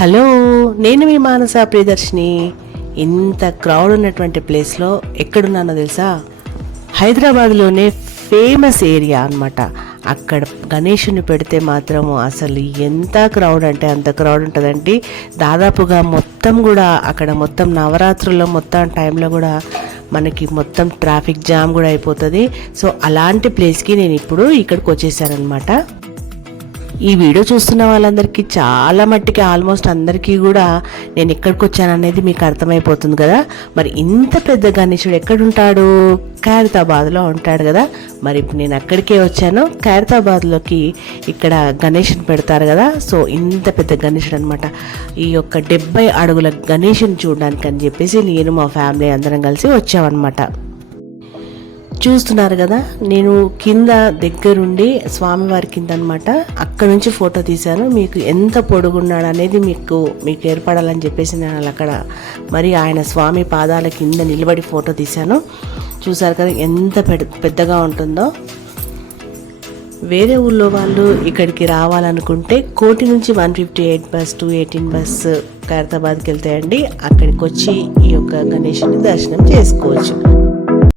Hello, నేను మీ మానస ప్రియదర్శిని. ఇంత crowd ఉన్నటువంటి ప్లేస్లో ఎక్కడున్నానో తెలుసా? హైదరాబాద్లోనే ఫేమస్ ఏరియా అనమాట. అక్కడ గణేషుని పెడితే మాత్రము అసలు ఎంత క్రౌడ్ అంటే అంత క్రౌడ్ ఉంటుందండి. దాదాపుగా మొత్తం కూడా అక్కడ మొత్తం నవరాత్రుల్లో మొత్తం టైంలో కూడా మనకి మొత్తం ట్రాఫిక్ జామ్ కూడా అయిపోతుంది. సో అలాంటి ప్లేస్కి నేను ఇప్పుడు ఇక్కడికి వచ్చేసానమాట. ఈ వీడియో చూస్తున్న వాళ్ళందరికీ చాలా మట్టికి ఆల్మోస్ట్ అందరికీ కూడా నేను ఎక్కడికి వచ్చాననేది మీకు అర్థమైపోతుంది కదా. మరి ఇంత పెద్ద గణేశుడు ఎక్కడుంటాడు? ఖైరతాబాద్లో ఉంటాడు కదా. మరి ఇప్పుడు నేను అక్కడికే వచ్చాను. ఖైరతాబాద్లోకి ఇక్కడ గణేశుని పెడతారు కదా. సో ఇంత పెద్ద గణేశుడు అనమాట. ఈ యొక్క 70 అడుగుల గణేశుని చూడడానికి అని చెప్పేసి నేను మా ఫ్యామిలీ అందరం కలిసి వచ్చామన్నమాట. చూస్తున్నారు కదా, నేను కింద దగ్గరుండి స్వామివారి కింద అనమాట అక్కడ నుంచి ఫోటో తీశాను. మీకు ఎంత పొడుగున్నాడు అనేది మీకు ఏర్పడాలని చెప్పేసి నేను అక్కడ మరి ఆయన స్వామి పాదాల కింద నిలబడి ఫోటో తీశాను. చూసారు కదా ఎంత పెద్దగా ఉంటుందో. వేరే ఊళ్ళో వాళ్ళు ఇక్కడికి రావాలనుకుంటే కోటి నుంచి 158 బస్ 218 బస్సు ఖైరతాబాద్కి వెళ్తాయండి. అక్కడికి వచ్చి ఈ యొక్క గణేశుని దర్శనం చేసుకోవచ్చు.